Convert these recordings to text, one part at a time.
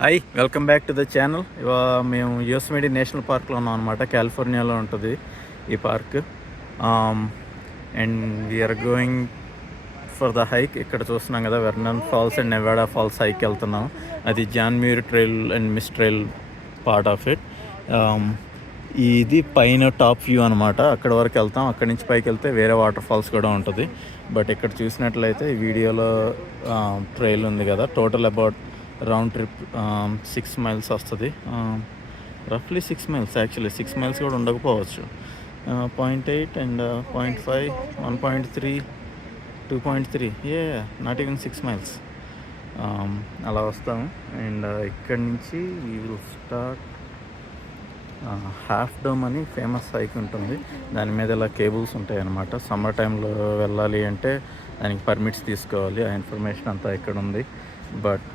Hi, welcome back to the channel. మేము Yosemite national పార్క్లో ఉన్నాం అనమాట. కాలిఫోర్నియాలో ఉంటుంది ఈ park. And we're going for the hike. ఇక్కడ చూస్తున్నాం కదా, Vernal Falls and Nevada Falls hike వెళ్తున్నాం. అది John Muir Trail and Mist Trail part of it. ఇది పైన టాప్ వ్యూ అనమాట. అక్కడ వరకు వెళ్తాం. అక్కడి నుంచి పైకి వెళ్తే వేరే వాటర్ ఫాల్స్ కూడా ఉంటుంది. బట్ ఇక్కడ చూసినట్లయితే ఈ వీడియోలో ట్రైల్ ఉంది కదా, టోటల్ అబౌట్ రౌండ్ ట్రిప్ 6 miles వస్తుంది. రఫ్లీ 6 miles, యాక్చువల్లీ 6 miles కూడా ఉండకపోవచ్చు. 0.8 అండ్ 0.5, 1.3, 2.3, నాట్ ఈవెన్ 6 miles. అలా వస్తాము. అండ్ ఇక్కడి నుంచి we will start half dome అని ఫేమస్ హైక్ ఉంటుంది. దాని మీద ఇలా కేబుల్స్ ఉంటాయి అన్నమాట. సమ్మర్ టైంలో వెళ్ళాలి అంటే దానికి పర్మిట్స్ తీసుకోవాలి. ఆ ఇన్ఫర్మేషన్ అంతా ఇక్కడ ఉంది. But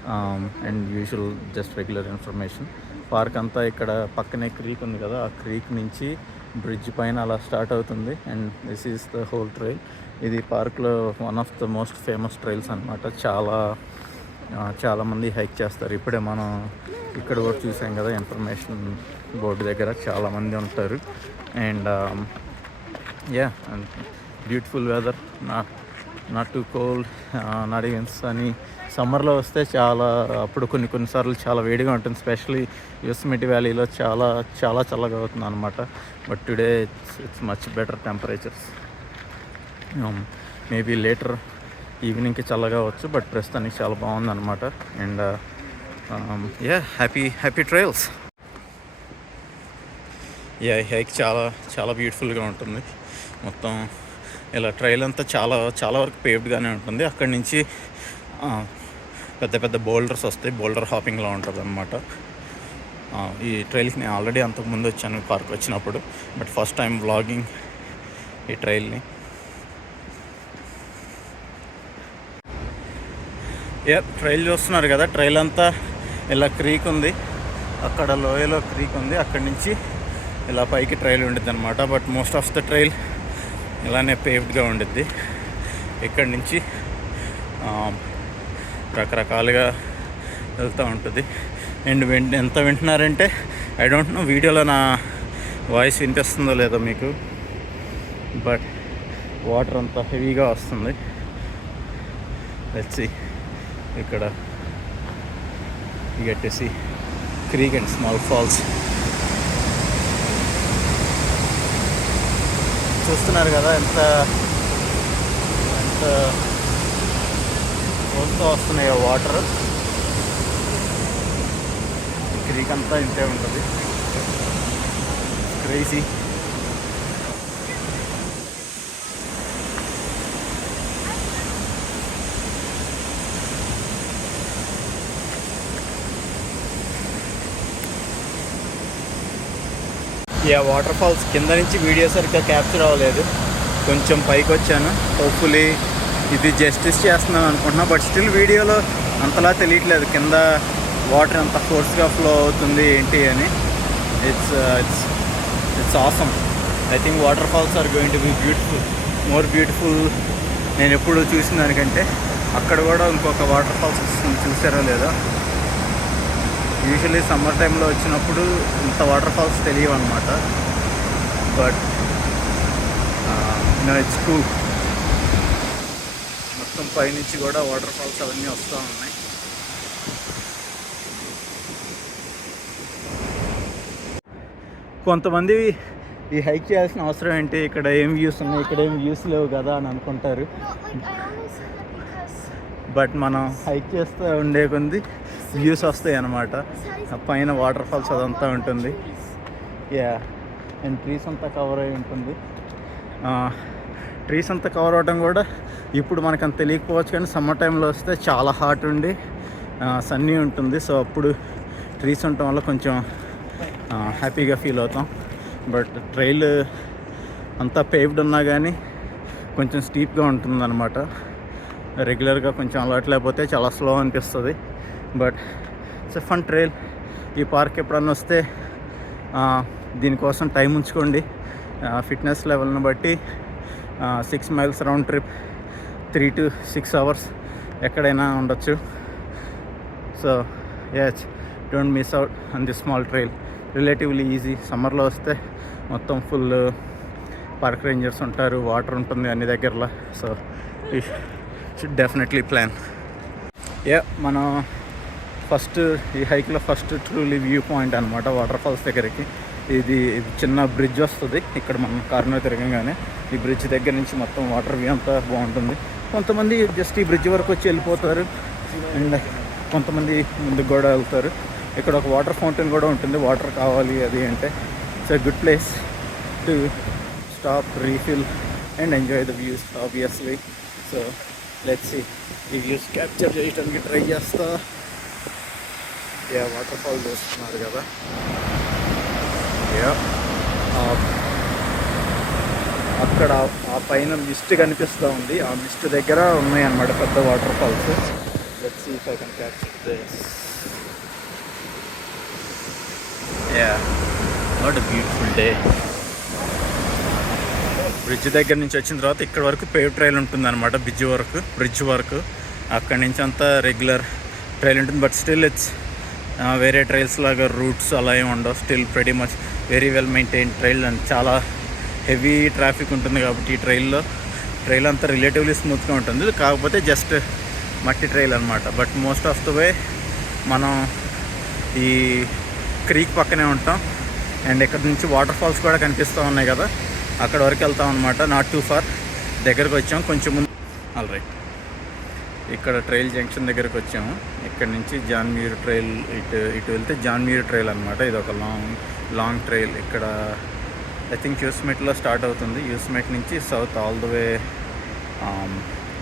and usual just regular information. Park అంతా ఇక్కడ పక్కనే క్రీక్ ఉంది కదా, ఆ క్రీక్ నుంచి బ్రిడ్జ్ పైన అలా స్టార్ట్ అవుతుంది. And this is the whole trail. ఇది పార్క్లో one of the most famous trails అనమాట. చాలామంది హైక్ చేస్తారు. ఇప్పుడే మనం ఇక్కడ కూడా చూసాం కదా, ఇన్ఫర్మేషన్ బోర్డు దగ్గర చాలామంది ఉంటారు. And beautiful weather, not too cold, not even sunny. సమ్మర్లో వస్తే అప్పుడు కొన్నిసార్లు చాలా వేడిగా ఉంటుంది. స్పెషలీ యోసెమిటీ వ్యాలీలో చాలా చల్లగా అవుతుంది అనమాట. But today it's much better temperatures. Maybe later ఈవినింగ్కి చల్లగా అవ్వచ్చు, బట్ ప్రస్తుతానికి చాలా బాగుంది అనమాట. And happy trials. హైక్ చాలా బ్యూటిఫుల్గా ఉంటుంది. మొత్తం ఇలా ట్రైల్ అంతా చాలా వరకు పేవ్డ్గానే ఉంటుంది. అక్కడి నుంచి పెద్ద బోల్డర్స్ వస్తాయి. బోల్డర్ హాపింగ్లో ఉంటుంది అనమాట. ఈ ట్రైల్కి నేను ఆల్రెడీ అంతకుముందు వచ్చాను పార్క్ వచ్చినప్పుడు, బట్ ఫస్ట్ టైం వ్లాగింగ్ ఈ ట్రైల్ని. ట్రైల్ చూస్తున్నారు కదా, ట్రైల్ అంతా ఇలా క్రీక్ ఉంది, అక్కడ లోయలో క్రీక్ ఉంది. అక్కడి నుంచి ఇలా పైకి ట్రైల్ ఉండిద్ది అనమాట. But most of the trail ఇలానే పేవ్డ్గా ఉండిద్ది. ఇక్కడి నుంచి రకరకాలుగా వెళ్తూ ఉంటుంది. అండ్ ఎంత వింటున్నారంటే ఐ డోంట్ నో వీడియోలో నా వాయిస్ వినిపిస్తుందో లేదో మీకు, బట్ వాటర్ అంతా హెవీగా వస్తుంది. Let's see. ఇక్కడ గెట్టేసి క్రీక్ అండ్ స్మాల్ ఫాల్స్ చూస్తున్నారు కదా, ఎంత వస్తున్నాయో వాటర్. క్రీక్ అంతా ఇంతే ఉంటుంది. క్రేజీ. వాటర్ ఫాల్స్ కింద నుంచి వీడియో సరిగ్గా క్యాప్చర్ అవ్వలేదు. కొంచెం పైకి వచ్చాను. హోప్ఫుల్లీ ఇది జస్టిస్ చేస్తున్నాను అనుకుంటున్నా, బట్ స్టిల్ వీడియోలో అంతలా తెలియట్లేదు కింద వాటర్ ఎంత ఫోర్స్గా ఫ్లో అవుతుంది ఏంటి అని. It's awesome. I think water falls are going to be more beautiful నేను ఎప్పుడు చూసిన దానికంటే. అక్కడ కూడా ఇంకొక వాటర్ ఫాల్స్ వస్తుంది, చూసారో లేదో. యూజువల్లీ సమ్మర్ టైంలో వచ్చినప్పుడు ఇంత వాటర్ ఫాల్స్ తెలియవు అనమాట. But it's cool. మొత్తం పైనుంచి కూడా వాటర్ ఫాల్స్ అవన్నీ వస్తూ ఉన్నాయి. కొంతమంది ఈ హైక్ చేయాల్సిన అవసరం ఏంటి, ఇక్కడ ఏం వ్యూస్ ఉన్నాయి, ఇక్కడ ఏం వ్యూస్ లేవు కదా అని అనుకుంటారు. బట్ మనం హైక్ చేస్తూ ఉండే కొద్ది వ్యూస్ వస్తాయి అన్నమాట. పైన వాటర్ ఫాల్స్ అదంతా ఉంటుంది. అండ్ ట్రీస్ అంతా కవర్ అయి ఉంటుంది. ట్రీస్ అంతా కవర్ అవ్వడం కూడా ఇప్పుడు మనకు అంత తెలియకపోవచ్చు, కానీ సమ్మర్ టైంలో వస్తే చాలా హాట్ ఉండి సన్నీ ఉంటుంది. సో అప్పుడు ట్రీస్ ఉండటం వల్ల కొంచెం హ్యాపీగా ఫీల్ అవుతాం. బట్ ట్రైల్ అంతా పేవ్డ్ ఉన్నా కానీ కొంచెం స్టీప్గా ఉంటుందన్నమాట. రెగ్యులర్గా కొంచెం అలవాటు లేకపోతే చాలా స్లో అనిపిస్తుంది. But it's a fun trail. ఈ పార్క్ ఎప్పుడన్నా వస్తే దీనికోసం టైం ఉంచుకోండి. ఫిట్నెస్ లెవెల్ని బట్టి 6 miles round trip 3 to 6 hours ఎక్కడైనా ఉండొచ్చు. So don't miss out on the small trail. Relatively easy. సమ్మర్లో వస్తే మొత్తం ఫుల్ పార్క్ రేంజర్స్ ఉంటారు, వాటర్ ఉంటుంది అన్ని దగ్గరలో. So you should definitely plan. మనం ఫస్ట్ ఈ హైక్లో ఫస్ట్ ట్రూలీ వ్యూ పాయింట్ అనమాట వాటర్ ఫాల్స్ దగ్గరికి. ఇది చిన్న బ్రిడ్జ్ వస్తుంది ఇక్కడ మనం కార్నర్ తిరగంగానే. ఈ బ్రిడ్జ్ దగ్గర నుంచి మొత్తం వాటర్ వ్యూ అంతా బాగుంటుంది. కొంతమంది జస్ట్ ఈ బ్రిడ్జ్ వరకు వచ్చి వెళ్ళిపోతారు అండ్ కొంతమంది ముందుకు కూడా వెళ్తారు. ఇక్కడ ఒక వాటర్ ఫౌంటైన్ కూడా ఉంటుంది, వాటర్ కావాలి అది అంటే. It's a good place to stop, refill and enjoy the views obviously. So let's see ఈ వ్యూస్ క్యాప్చర్ చేయడానికి ట్రై చేస్తా. వాటర్ ఫాల్ చూస్తున్నారు కదా. అక్కడ ఆ పైన మిస్ట్ కనిపిస్తూ ఉంది. ఆ మిస్ట్ దగ్గర ఉన్నాయి అన్నమాట పెద్ద water falls. Let's see if I can capture this. What a beautiful day. Bridge దగ్గర నుంచి వచ్చిన తర్వాత ఇక్కడ వరకు పేవ్ ట్రైల్ ఉంటుంది అనమాట. బ్రిడ్జ్ వరకు అక్కడి నుంచి అంతా రెగ్యులర్ ట్రైల్ ఉంటుంది. బట్ స్టిల్ ఇట్స్ వేరే ట్రైల్స్ లాగా రూట్స్ అలా ఏమి ఉండవు. Still pretty much very well maintain trail. And చాలా హెవీ ట్రాఫిక్ ఉంటుంది కాబట్టి ఈ ట్రైల్ అంతా రిలేటివ్లీ స్మూత్గా ఉంటుంది. కాకపోతే జస్ట్ మట్టి ట్రైల్ అనమాట. But most of the way మనం ఈ క్రీక్ పక్కనే ఉంటాం. అండ్ ఇక్కడ నుంచి వాటర్ ఫాల్స్ కూడా కనిపిస్తూ ఉన్నాయి కదా, అక్కడ వరకు వెళ్తాం అనమాట. Not too far. దగ్గరకు వచ్చాం కొంచెం ముందు. ఆల్ రైట్, ఇక్కడ ట్రైల్ జంక్షన్ దగ్గరకు వచ్చాము. ఇక్కడ నుంచి జాన్మీర్ ట్రైల్ ఇటు వెళ్తే జాన్మీర్ ట్రైల్ అనమాట. ఇది ఒక లాంగ్ ట్రైల్. ఇక్కడ ఐ థింక్ యూస్మెట్లో స్టార్ట్ అవుతుంది. యూస్మెట్ నుంచి south all the way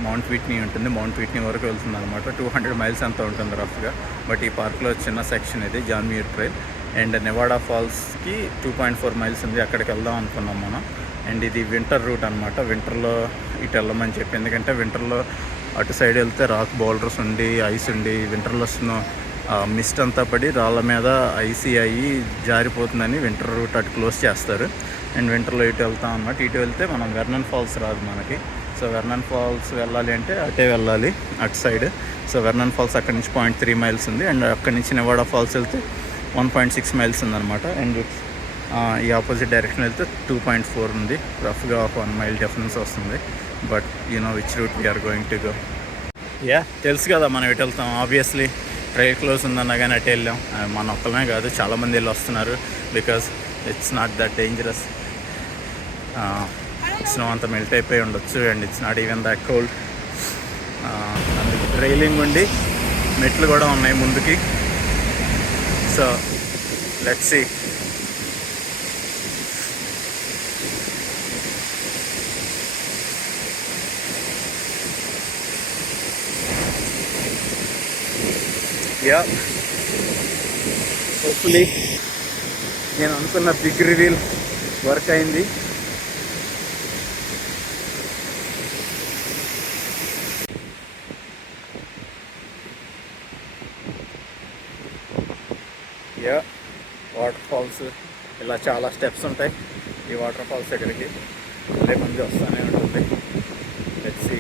mount Whitney ఉంటుంది. మౌంట్ విట్నీ వరకు వెళ్తుంది అనమాట. 200 మైల్స్ అంతా ఉంటుంది రఫ్గా. బట్ ఈ పార్క్లో చిన్న సెక్షన్ ఇది జాన్మీర్ ట్రైల్. అండ్ నెవాడా ఫాల్స్కి 2.4 మైల్స్ ఉంది, అక్కడికి వెళ్దాం అనుకున్నాం మనం. అండ్ ఇది వింటర్ రూట్ అనమాట. వింటర్లో ఇటు వెళ్ళమని చెప్పి, ఎందుకంటే వింటర్లో అటు సైడ్ వెళ్తే రాక్ బౌల్డర్స్ ఉండి ఐస్ ఉండి వింటర్లో మిస్ట్ అంతా పడి రాళ్ళ మీద ఐసీ అయ్యి జారిపోతుందని వింటర్ రూట్ అటు క్లోజ్ చేస్తారు. అండ్ వింటర్లో ఇటు వెళ్తాం అన్నమాట. ఇటు వెళ్తే మనం వెర్నన్ ఫాల్స్ రాదు మనకి. సో వెర్నన్ ఫాల్స్ వెళ్ళాలి అంటే అటే వెళ్ళాలి అటు సైడ్. సో వెర్నన్ ఫాల్స్ అక్కడి నుంచి 0.3 మైల్స్ ఉంది. అండ్ అక్కడి నుంచి నెవాడా ఫాల్స్ వెళ్తే 1.6 మైల్స్ ఉందన్నమాట. అండ్ ఈ ఆపోజిట్ డైరెక్షన్ వెళ్తే 2.4 ఉంది. రఫ్గా ఒక 1 మైల్ డిఫరెన్స్ వస్తుంది. But you know which route we're going to go. తెలుసు కదా మనం ఎటు వెళ్తాం. ఆబ్వియస్లీ ట్రైల్ క్లోజ్ ఉందన్నా కానీ అటు వెళ్ళాం. మన ఒక్కలమే కాదు, చాలామంది వెళ్ళి వస్తున్నారు. Because it's not that dangerous. Snow అంతా మెల్ట్ అయిపోయి ఉండొచ్చు. And it's not even that cold. అందుకు ట్రైలింగ్ ఉండి మెట్లు కూడా ఉన్నాయి ముందుకి. So let's see. హోప్ఫుల్లీ నేను అనుకున్న బిగ్ రివీల్ వర్క్ అయింది. వాటర్ ఫాల్స్ ఇలా చాలా స్టెప్స్ ఉంటాయి. ఈ వాటర్ ఫాల్స్ దగ్గరికి అదే మంది వస్తూనే ఉంటుంది. Let's see.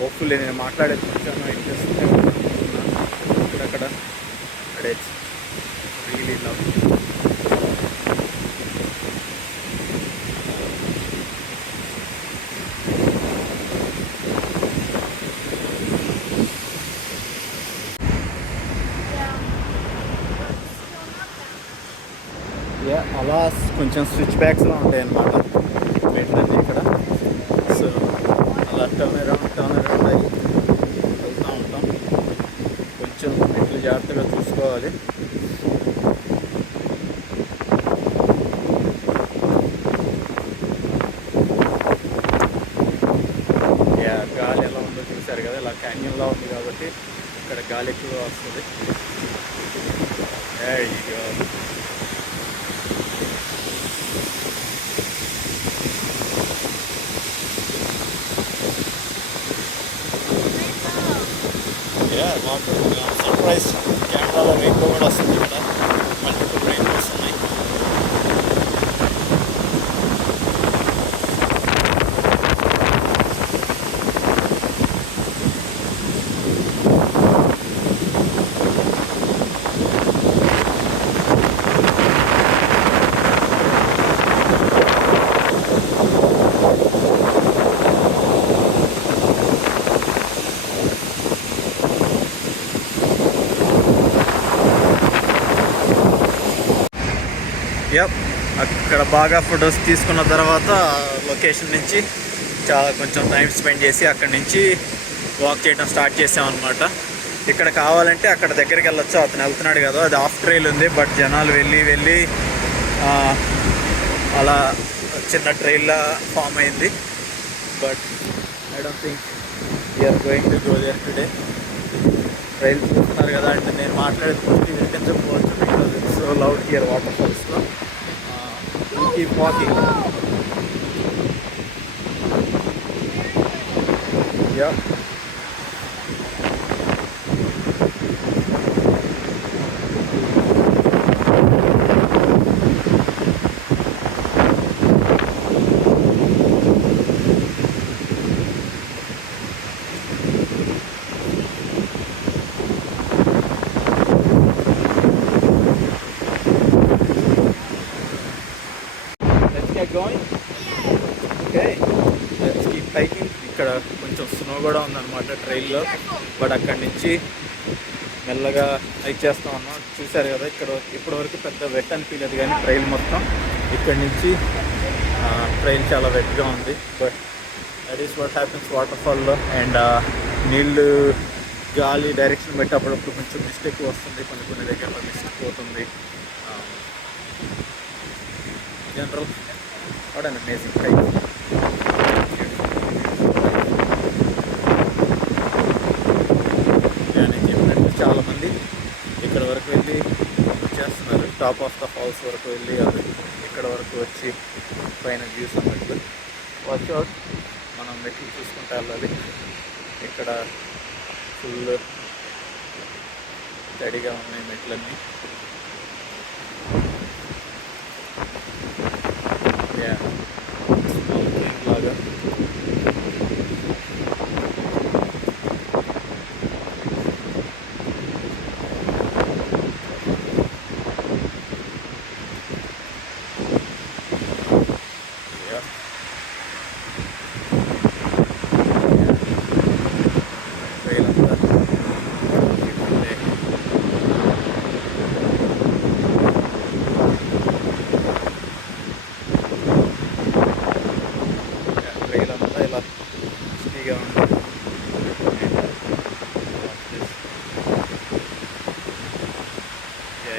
హోప్ఫుల్లీ నేను మాట్లాడేది కొంచెం ఇంట్రెస్ట్ అక్కడ అక్కడే రియలీ లవ్. అలా కొంచెం స్విచ్ బ్యాక్స్లో ఉంటాయి అన్నమాట మెట్లన్నీ ఇక్కడ. సో అలా టర్న్ అరౌండ్ అయ్యి వెళ్తూ ఉంటాం. కొంచెం మెట్లు జాగ్రత్తగా చూసుకోవాలి. గాలి ఎలా ఉందో చూశారు కదా, ఇలా క్యాన్యన్లా ఉంది కాబట్టి ఇక్కడ గాలి ఎక్కువగా వస్తుంది. సర్ప్రైజ్ కెమెరాలో రెయిన్బో కూడా వస్తుంది ఇక్కడ. మల్టిపుల్ రెయిన్బోస్ ఉన్నాయి. యప్, అక్కడ బాగా ఫొటోస్ తీసుకున్న తర్వాత లొకేషన్ నుంచి కొంచెం టైం స్పెండ్ చేసి అక్కడి నుంచి వాక్ చేయడం స్టార్ట్ చేసామన్నమాట. ఇక్కడ కావాలంటే అక్కడ దగ్గరికి వెళ్ళొచ్చు, అతను వెళ్తున్నాడు కదా, అది ఆఫ్ ట్రైల్ ఉంది. బట్ జనాలు వెళ్ళి అలా చిన్న ట్రైల్లా ఫామ్ అయింది. But I don't think we're going to go there today. Trail చూస్తున్నారు కదా, అంటే నేను మాట్లాడేది పూర్తి వినిపించకపోవచ్చు, because it's so loud here వాటర్ ఫాల్స్లో. Keep walking. Yeah, going. Okay, let's keep hiking. ఇక్కడ కొంచెం స్నో కూడా ఉందన్నమాట ట్రైల్లో. బట్ అక్కడి నుంచి మెల్లగా హైక్ చేస్తూ ఉన్నాం. చూశారు కదా, ఇప్పటివరకు పెద్ద వెట్ అనిపించలేదు, కానీ ట్రైల్ మొత్తం ఇక్కడి నుంచి ట్రైల్ చాలా వెట్గా ఉంది. But that is what happens వాటర్ఫాల్లో. అండ్ నీళ్ళు గాలి డైరెక్షన్ బట్టి అప్పుడప్పుడు కొంచెం మిస్టేక్ వస్తుంది, కొన్ని దగ్గర మిస్టేక్ పోతుంది. General what an amazing hike. నేను చెప్పినట్టు చాలామంది ఇక్కడ వరకు వెళ్ళి వచ్చేస్తున్నారు, టాప్ ఆఫ్ ద ఫాల్స్ వరకు వెళ్ళి అది ఇక్కడ వరకు వచ్చి పైన వ్యూస్ అన్నట్టు. వాచ్ అవుట్, మనం మెట్లు చూసుకుంటూ వెళ్ళాలి. ఇక్కడ ఫుల్ తడిగా ఉన్నాయి మెట్లన్నీ. లాగా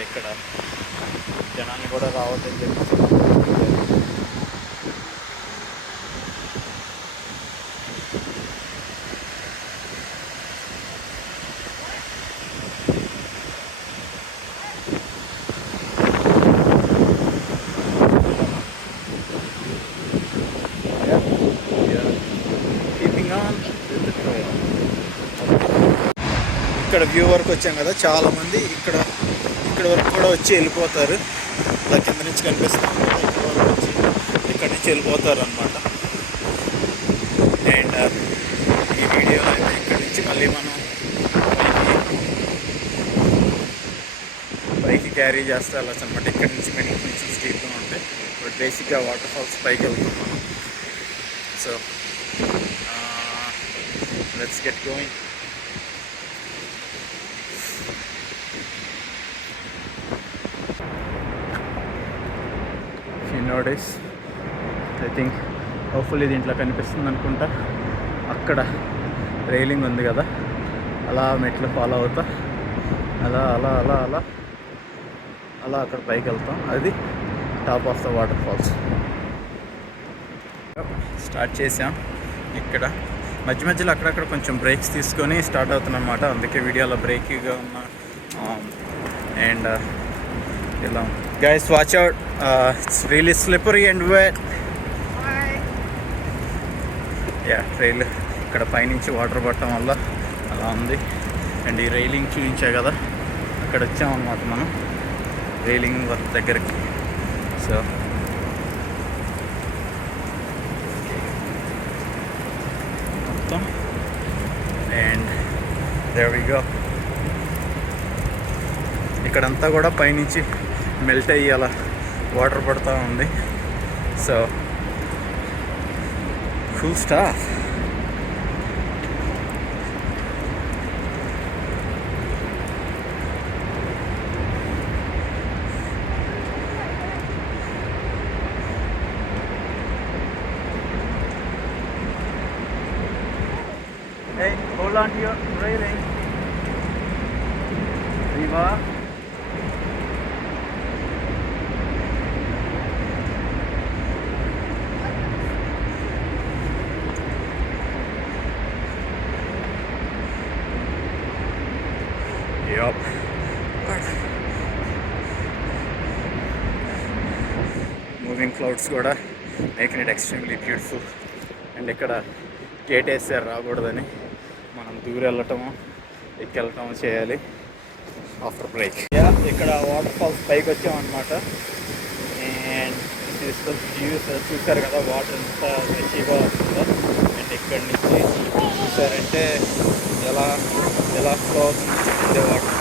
ఇక్కడ జనాన్ని కూడా రావద్దని చెప్పి కీపింగ్ ఆన్. ఇక్కడ వ్యూ వరకు వచ్చాం కదా, చాలామంది ఇక్కడ వరకు కూడా వచ్చి వెళ్ళిపోతారు. ఇలా కింద నుంచి కనిపిస్తాం కదా, ఇక్కడ వరకు వచ్చి ఇక్కడ నుంచి వెళ్ళిపోతారు అనమాట. అండ్ ఈ వీడియోలో అయితే ఇక్కడ నుంచి మళ్ళీ మనం పైకి క్యారీ చేస్తే వెళ్ళచ్చు అనమాట. ఇక్కడ నుంచి మెట్లు కొంచెం స్టీప్గా ఉంటాయి, బట్ బేసిక్గా వాటర్ ఫాల్స్ పైకి వెళ్తాం మనం. So let's get going. Notice, I think hopefully దీంట్లో కనిపిస్తుంది అనుకుంటా. అక్కడ రైలింగ్ ఉంది కదా, అలా మెట్లు ఫాలో అవుతా అలా అలా అలా అలా అలా అక్కడ పైకి వెళ్తాం. అది top of the water falls. Start చేసాం. ఇక్కడ మధ్యలో అక్కడక్కడ కొంచెం బ్రేక్స్ తీసుకొని స్టార్ట్ అవుతున్నాం అన్నమాట. అందుకే వీడియోలో బ్రేకీగా ఉన్న. అండ్ ఇలా guys, watch out, it's really slippery and wet. Yeah, trail ఇక్కడ పైనుంచి వాటర్ పట్టడం వల్ల అలా ఉంది. అండ్ ఈ రైలింగ్ చూపించా కదా, అక్కడ వచ్చామన్నమాట మనం రైలింగ్ వర్క్ దగ్గరికి. సో మొత్తం అండ్ దేర్ వి గో. ఇక్కడంతా కూడా పైనుంచి మెల్ట్ అయ్యి అలా వాటర్ పడుతూ ఉంది. So cool staff. Hey, hold on to your railing. Viva. Yup. Moving clouds కూడా making it extremely beautiful. And ఇక్కడ గేట్ వేసారు రాకూడదని, మనం దూరం వెళ్ళటము ఎక్కెళ్ళటము చేయాలి ఆఫ్టర్ బ్రేక్. ఇక్కడ వాటర్ ఫాల్స్ పైకి వచ్చామన్నమాట. అండ్ వ్యూస్ చూసారు కదా, వాటర్ ఎంత మంచిగా వస్తుందో. అండ్ ఇక్కడి నుంచి చూసారంటే ఎలా ఎలా ఫ్లో అవుతుంది water.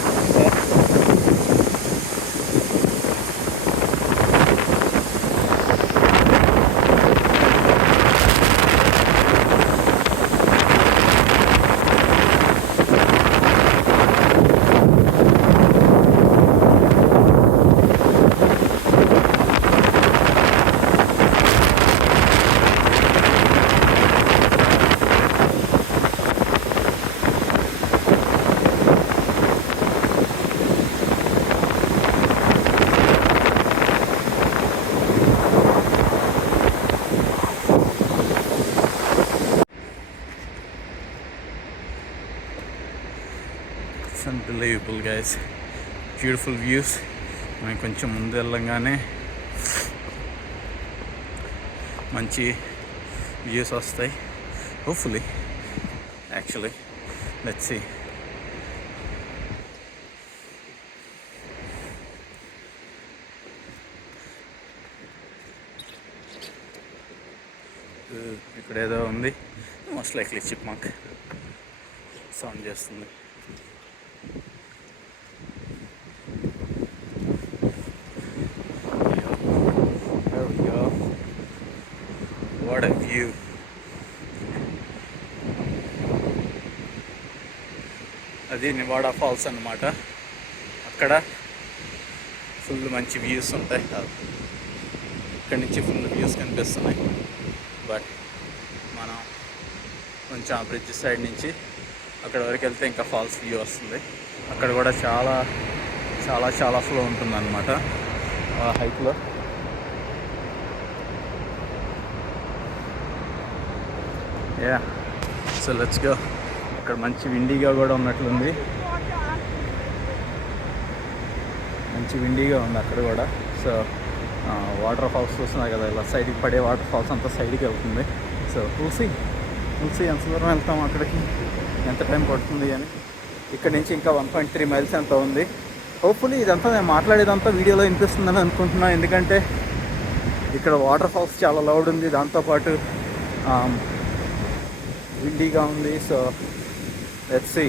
It's unbelievable guys, beautiful views. మనం కొంచెం ముందు వెళ్ళంగానే మంచి వ్యూస్ వస్తాయి hopefully. Actually, let's see. ఇక్కడ ఏదో ఉంది, మోస్ట్ లైక్లీ చిప్మంక్ సౌండ్ చేస్తుంది. What a view. అది నివాడా ఫాల్స్ అన్నమాట. అక్కడ ఫుల్ మంచి వ్యూస్ ఉంటాయి. ఇక్కడి నుంచి ఫుల్ వ్యూస్ కనిపిస్తున్నాయి. బట్ మనం కొంచెం ఆ బ్రిడ్జ్ సైడ్ నుంచి అక్కడ వరకు వెళ్తే ఇంకా ఫాల్స్ వ్యూ వస్తుంది. అక్కడ కూడా చాలా చాలా చాలా ఫ్లో ఉంటుందన్నమాట ఆ హైట్లో. So let's go. ఇక్కడ మంచి విండీగా కూడా ఉన్నట్లుంది, మంచి విండీగా ఉంది అక్కడ కూడా. సో వాటర్ ఫాల్స్ చూస్తున్నారు కదా, ఇలా సైడ్కి పడే వాటర్ ఫాల్స్ అంతా సైడ్కి వెళ్తుంది. సో చూసి ఎంత దూరం వెళ్తాం అక్కడికి, ఎంత టైం పడుతుంది అని. ఇక్కడ నుంచి ఇంకా 1.3 మైల్స్ ఎంత ఉంది. హోప్ఫుల్లీ ఇదంతా నేను మాట్లాడేదంతా వీడియోలో వినిపిస్తుందని అనుకుంటున్నాను, ఎందుకంటే ఇక్కడ వాటర్ ఫాల్స్ చాలా లౌడ్ ఉంది, దాంతోపాటు విండీగా ఉంది. So let's see.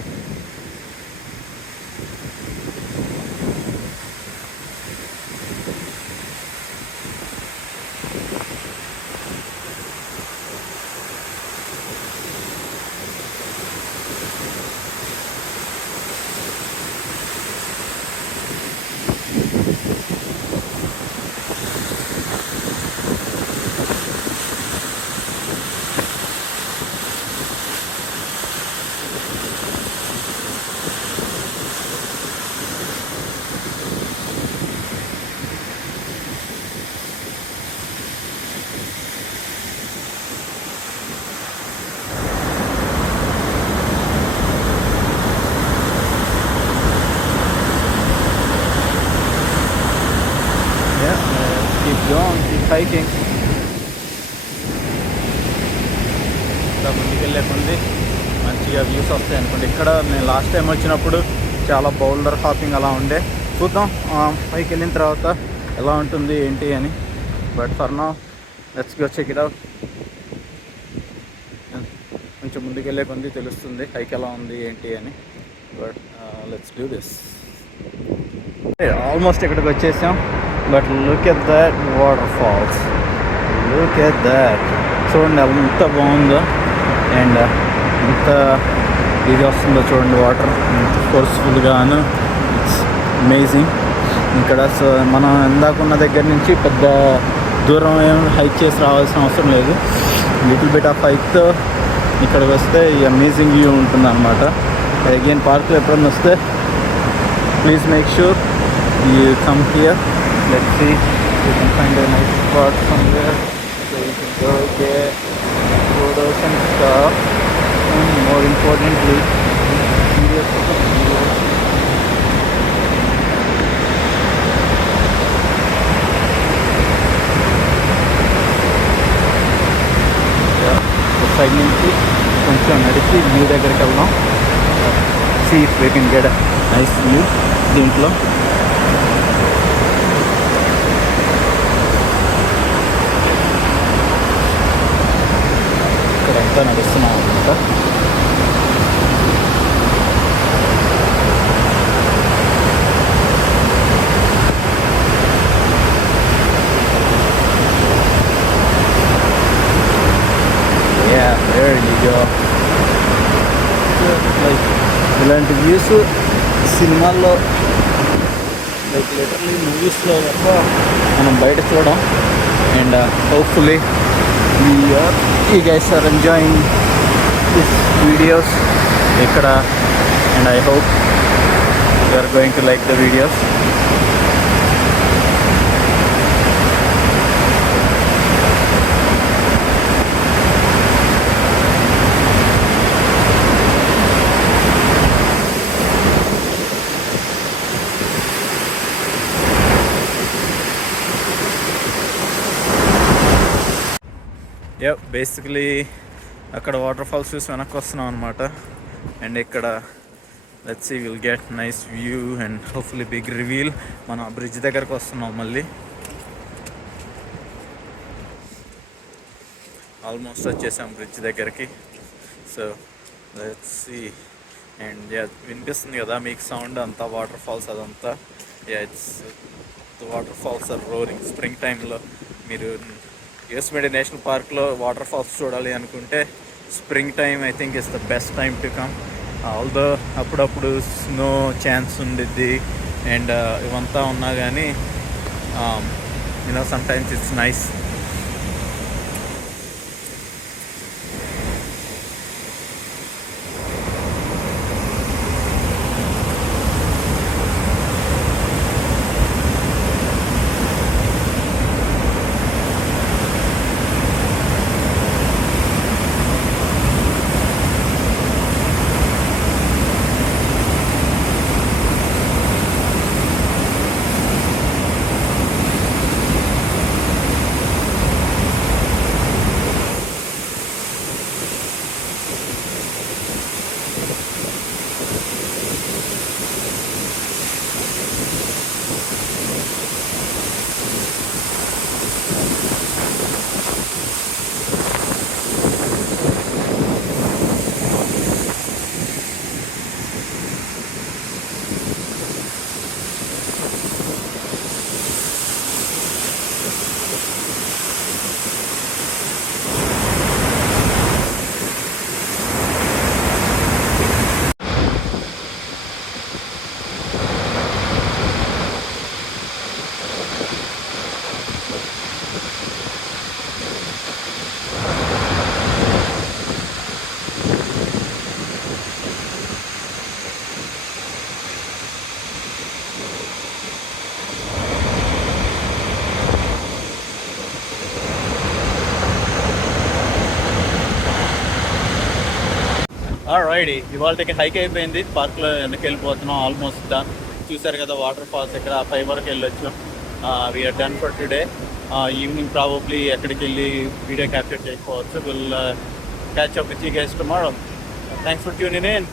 Keep hiking. ముందుకు వెళ్ళే కొంది మంచిగా వ్యూస్ వస్తాయి అనుకోండి. ఇక్కడ నేను లాస్ట్ టైం వచ్చినప్పుడు చాలా బౌల్డర్ హాపింగ్ అలా ఉండే. చూద్దాం పైకి వెళ్ళిన తర్వాత ఎలా ఉంటుంది ఏంటి అని. But for now let's go check it out. కొంచెం ముందుకు వెళ్ళే కొంది తెలుస్తుంది హైక్ ఎలా ఉంది ఏంటి అని. But let's do this. Almost ఇక్కడికి వచ్చేసాం. But look at that waterfalls, look at that. చూడండి ఎంత బాగుందో అండ్ ఎంత ఇది వస్తుందో చూడండి. వాటర్ ఫోర్స్ఫుల్గాను, ఇట్స్ అమేజింగ్. ఇక్కడ సో మనం ఇందాకున్న దగ్గర నుంచి పెద్ద దూరం ఏం హైక్ చేసి రావాల్సిన అవసరం లేదు. లిటిల్ బిట్ ఆఫ్ హైక్తో ఇక్కడికి వస్తే ఈ అమేజింగ్ వ్యూ ఉంటుంది అనమాట. అగైన్ పార్క్లో ఎప్పుడన్నా వస్తే please make sure you come here. Let's see you can find a nice spot somewhere so you can go get photos and stuff, and more importantly videos of the videos. Side నుంచి కొంచెం నడిచి view దగ్గరికి వెళ్దాం. See if we can get nice view దీంట్లో. ఇక్కడంతా నడుస్తున్నాం అనమాట. లైక్ ఇలాంటి వ్యూస్ సినిమాల్లో లైక్ లిటరలీ మూవీస్లో తప్ప మనం బయట చూడడం. And hopefully you guys are enjoying these videos ఇక్కడ. and I hope you are going to like the videos. Basically అక్కడ వాటర్ ఫాల్స్ చూసి వెనక్కి వస్తున్నాం అనమాట. అండ్ ఇక్కడ let's see will get nice view and hopefully big reveal. మనం bridge దగ్గరకు వస్తున్నాం మళ్ళీ. ఆల్మోస్ట్ వచ్చేసాం బ్రిడ్జ్ దగ్గరికి. So let's see. అండ్ వినిపిస్తుంది కదా మీకు సౌండ్ అంతా, వాటర్ ఫాల్స్ అదంతా. It's the water falls are roaring. Spring టైంలో మీరు యోసెమిటీ నేషనల్ పార్క్లో వాటర్ ఫాల్స్ చూడాలి అనుకుంటే spring time I think is the best time to come. Although అప్పుడప్పుడు స్నో ఛాన్స్ ఉండిద్ది అండ్ ఇవంతా ఉన్నా కానీ సమ్టైమ్స్ ఇట్స్ నైస్. ఆల్రైట్, ఇవాళకి హైక్ అయిపోయింది. పార్క్లో వెనక్కి వెళ్ళిపోతున్నాం. Almost done. చూసారు కదా వాటర్ ఫాల్స్ ఇక్కడ 5 వరకు వెళ్ళొచ్చాం. We're done for today. Evening probably ఎక్కడికి వెళ్ళి వీడియో క్యాప్చర్ చేసుకోవచ్చు. Will catch up with you guys tomorrow. Thanks for tuning in.